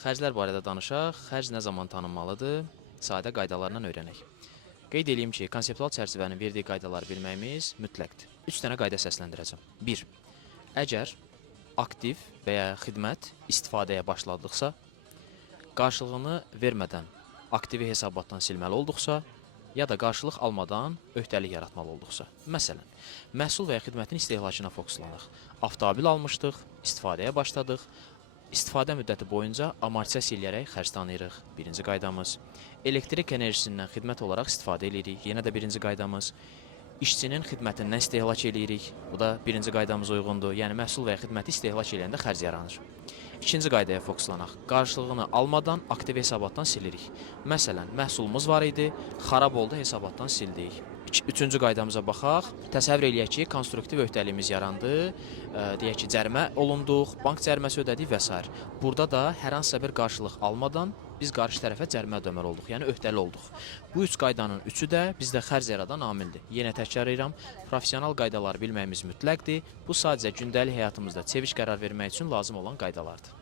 Xərclər barədə danışaq. Xərc nə zaman tanınmalıdır? Sadə qaydalarla öyrənək. Qeyd edeyim ki, konseptual çərçivənin verdiyi qaydaları bilməyimiz mütləqdir. 3 dənə qayda səsləndirəcəm. 1. Əgər aktiv və ya xidmət istifadəyə başladıqsa, qarşılığını vermədən aktivi hesabatdan silməli olduqsa, ya da qarşılıq almadan öhdəlik yaratmalı olduqsa. Məsələn, məhsul və ya xidmətin istehlakına fokuslanaq. Avtomobil almışdıq, istifadəyə başladıq. İstifadə müddəti boyunca amortisasiya eləyərək xərc tanıyırıq. Birinci qaydamız. Elektrik enerjisindən xidmət olaraq istifadə edirik. Yenə də birinci qaydamız. İşçinin xidmətindən istehlak edirik. Bu da birinci qaydamıza uyğundur. Yəni məhsul və ya xidməti istehlak edəndə xərc yaranır. İkinci qaydaya fokuslanaq. Qarşılığını almadan aktiv hesabatdan silirik. Məsələn, məhsulumuz var idi, xarab oldu, hesabatdan sildik. Üçüncü qaydamıza baxaq. Təsəvvür eləyək ki, konstruktiv öhdəliyimiz yarandı. Deyək ki, cərimə olunduq, bank cəriməsi ödədik və s. Burada da hər hansısa bir qarşılıq almadan biz qarşı tərəfə cərimə ödəməli olduq, yəni öhdəli olduq. Bu üç qaydanın üçü də bizdə xərc yaradan amildir. Yenə təkrar edirəm, professional qaydaları bilməyimiz mütləqdir. Bu sadəcə gündəlik həyatımızda çeviş qərar vermək üçün lazım olan qaydalardır.